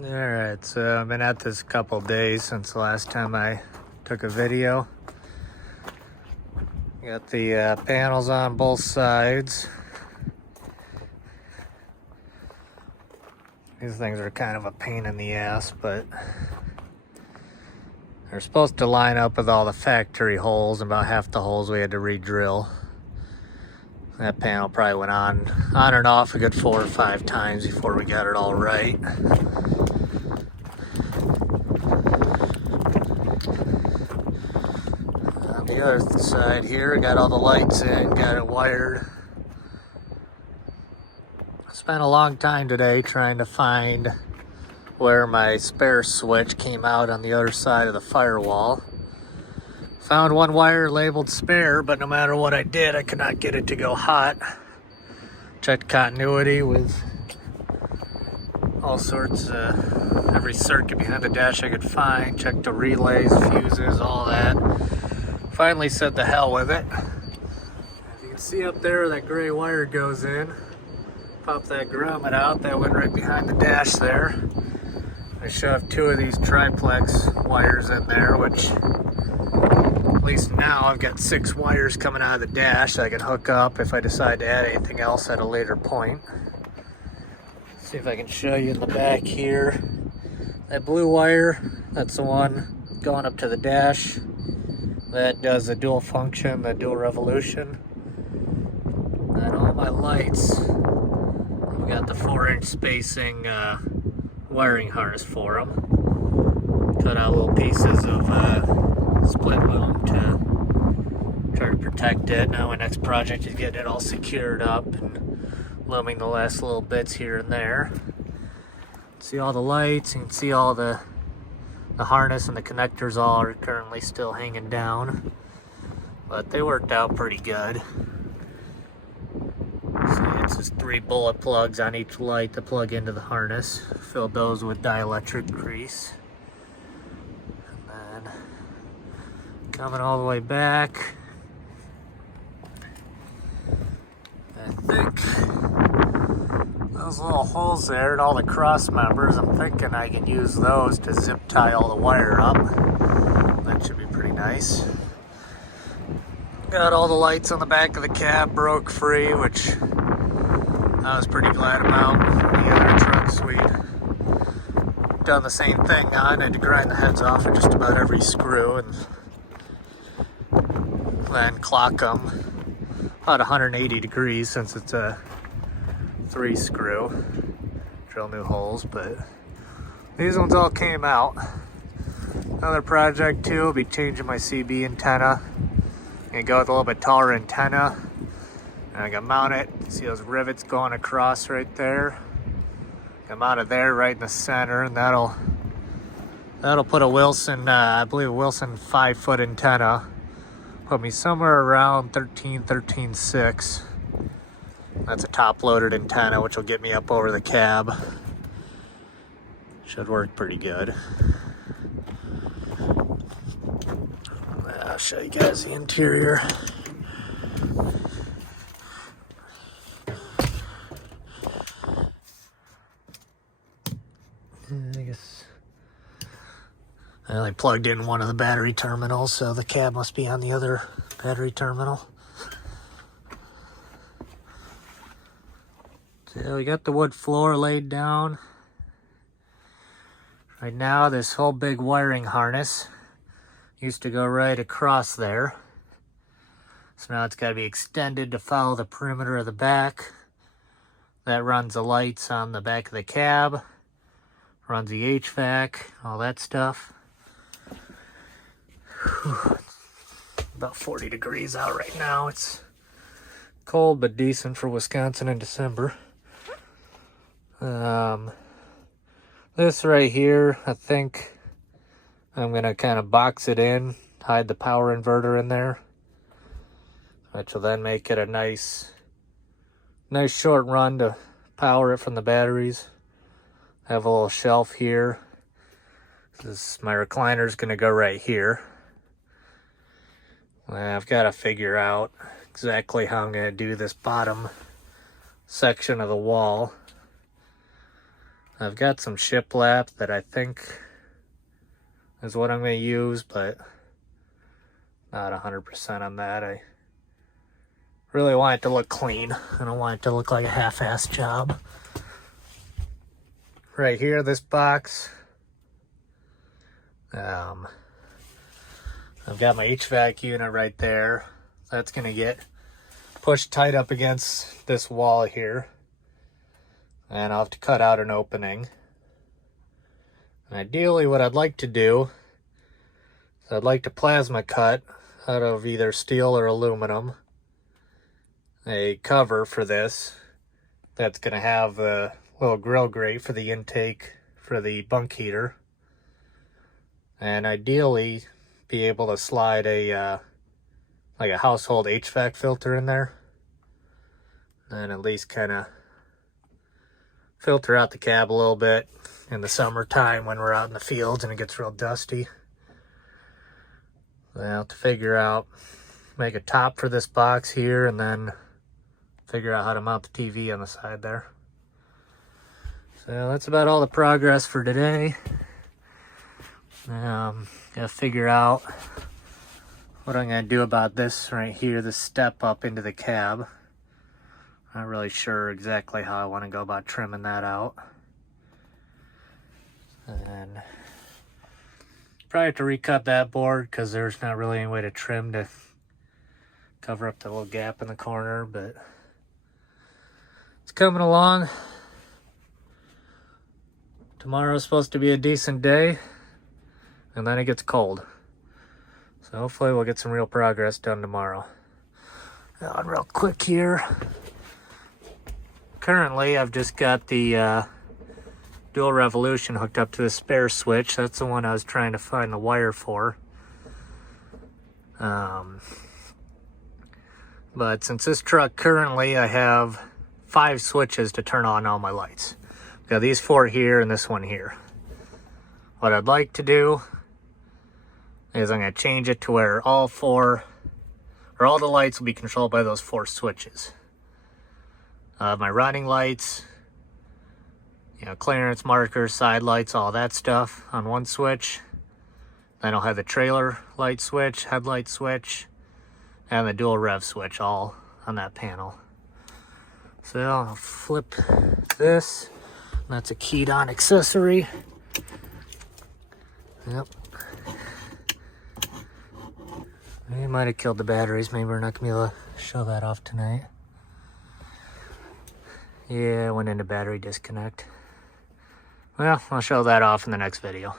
Alright, so I've been at this a couple days since the last time I took a video. Got the panels on both sides. These things are kind of a pain in the ass, but they're supposed to line up with all the factory holes, and about half the holes we had to re-drill. That panel probably went on and off a good 4 or 5 times before we got it all right. On the other side here, got all the lights in, got it wired. Spent a long time today trying to find where my spare switch came out on the other side of the firewall. Found one wire labeled spare, but no matter what I did, I could not get it to go hot. Checked continuity with all sorts of every circuit behind the dash I could find. Checked the relays, fuses, all that. Finally said the hell with it. As you can see up there, that gray wire goes in. Pop that grommet out, that went right behind the dash there. I shoved 2 of these triplex wires in there, which at least now I've got 6 wires coming out of the dash that I can hook up if I decide to add anything else at a later point. See if I can show you in the back here. That blue wire, that's the one going up to the dash. That does the dual function, the dual revolution. And all my lights, we got the 4-inch spacing wiring harness for them. Cut out little pieces of split loom to try to protect it. Now my next project is getting it all secured up and looming the last little bits here and there. See all the lights, you can see all the harness and the connectors all are currently still hanging down, but they worked out pretty good. See, it's just 3 bullet plugs on each light to plug into the harness. Filled those with dielectric grease. And then coming all the way back, I think those little holes there and all the cross members, I'm thinking I can use those to zip tie all the wire up. That should be pretty nice. Got all the lights on the back of the cab broke free, which I was pretty glad about. The other trucks we'd done the same thing on. I had to grind the heads off of just about every screw and then clock them about 180 degrees since it's a 3 screw. Drill new holes, but these ones all came out. Another project too will be changing my CB antenna. And go with a little bit taller antenna. And I can mount it. See those rivets going across right there? I can mount it there right in the center, and that'll put a Wilson, I believe a Wilson 5-foot antenna. Put me somewhere around 13.6. That's a top-loaded antenna, which will get me up over the cab. Should work pretty good. I'll show you guys the interior. I guess I only plugged in one of the battery terminals, so the cab must be on the other battery terminal. So we got the wood floor laid down. Right now, this whole big wiring harness used to go right across there. So now it's got to be extended to follow the perimeter of the back. That runs the lights on the back of the cab. Runs the HVAC, all that stuff. Whew. About 40 degrees out right now. It's cold but decent for Wisconsin in December. This right here, I think I'm gonna kind of box it in, hide the power inverter in there, which will then make it a nice short run to power it from the batteries. I have a little shelf here. My recliner's gonna go right here. I've got to figure out exactly how I'm gonna do this bottom section of the wall. I've got some shiplap that I think is what I'm going to use, but not 100% on that. I really want it to look clean. I don't want it to look like a half-assed job. Right here, this box, I've got my HVAC unit right there. That's going to get pushed tight up against this wall here. And I'll have to cut out an opening. And ideally what I'd like to do is I'd like to plasma cut out of either steel or aluminum a cover for this that's going to have a little grill grate for the intake for the bunk heater. And ideally be able to slide a like a household HVAC filter in there, and at least kind of filter out the cab a little bit in the summertime when we're out in the fields and it gets real dusty. I'll have to figure out, make a top for this box here, and then figure out how to mount the TV on the side there. So that's about all the progress for today. Gotta figure out what I'm gonna do about this right here, this step up into the cab. Not really sure exactly how I want to go about trimming that out. And probably have to recut that board because there's not really any way to trim to cover up the little gap in the corner, but it's coming along. Tomorrow's supposed to be a decent day, and then it gets cold. So hopefully we'll get some real progress done tomorrow. On real quick here. Currently I've just got the dual revolution hooked up to the spare switch. That's the one I was trying to find the wire for. But since this truck currently I have 5 switches to turn on all my lights. I've got these 4 here and this one here. What I'd like to do is I'm going to change it to where all the lights will be controlled by those 4 switches. My running lights, clearance markers, side lights, all that stuff on one switch. Then I'll have the trailer light switch, headlight switch, and the dual rev switch all on that panel. So I'll flip this. That's a keyed on accessory. Yep. We might have killed the batteries. Maybe we're not going to be able to show that off tonight. Yeah, it went into battery disconnect. Well, I'll show that off in the next video.